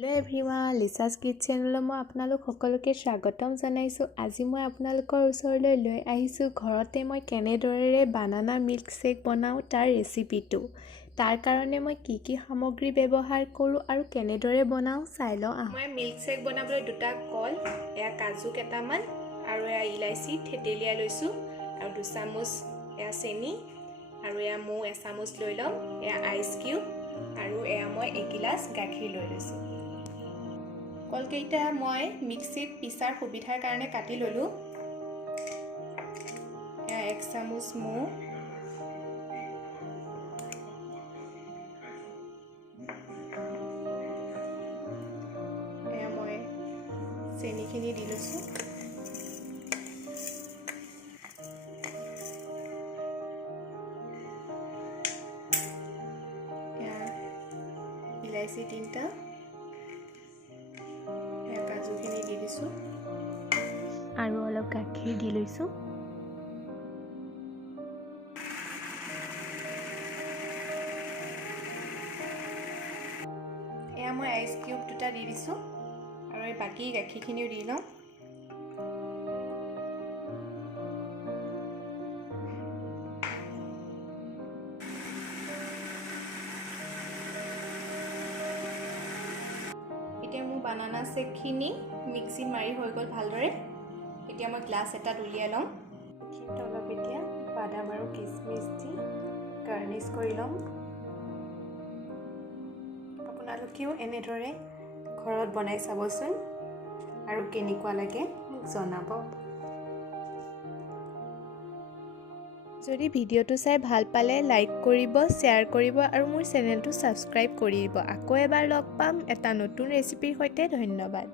Hello' everyone, লিচাছ kids চেনেললৈ মই আপোনালোক সকলোকে স্বাগতম জনাইছোঁ। আজি মই আপোনালোকৰ ওচৰলৈ লৈ আহিছোঁ ঘৰতে মই কেনেদৰে বানানা মিল্ক শ্বেক বনাওঁ তাৰ ৰেচিপিটো। তাৰ কাৰণে মই কি সামগ্ৰী ব্যৱহাৰ কৰোঁ আৰু কেনেদৰে বনাওঁ চাই লওঁ। মই মিল্ক শ্বেক বনাবলৈ 2টা কল, এয়া কাজু কেইটামান আৰু এয়া ইলাইচি থেতেলিয়াই লৈছোঁ আৰু 2 চামুচ এয়া চেনি আৰু এয়া মৌ এচামুচ লৈ ল'ম, এয়া আইচ কিউব আৰু এয়া মই 1 গিলাচ গাখীৰ লৈ লৈছোঁ। কলকেইটা মই মিক্সিত পিছাৰ সুবিধাৰ কাৰণে কাটি ল'লোঁ। এয়া 1 চামুচ মৌ, এয়া মই চেনিখিনি দি লৈছোঁ, এয়া ইলাইচি 3টা, কাজুখিনি দি দিছোঁ আৰু অলপ গাখীৰ দি লৈছোঁ। এয়া মই আইচ কিউব 2টা দি দিছোঁ আৰু এই বাকী গাখীৰখিনিও দি লওঁ। এতিয়া মোৰ বানানা শ্বেকখিনি মিক্সিত মাৰি হৈ গ'ল ভালদৰে। এতিয়া মই গ্লাছ এটাত উলিয়াই ল'ম। অলপ এতিয়া বাদাম আৰু কিচমিচ দি গাৰ্নিছ কৰি ল'ম। আপোনালোকেও এনেদৰে ঘৰত বনাই চাবচোন আৰু কেনেকুৱা লাগে মোক জনাব। যদি ভিডিঅ'টো চাই ভাল পালে লাইক কৰিব, শ্বেয়াৰ কৰিব আৰু মোৰ চেনেলটো ছাবস্ক্ৰাইব কৰি দিব। আকৌ এবাৰ লগ পাম এটা নতুন ৰেচিপিৰ সৈতে। ধন্যবাদ।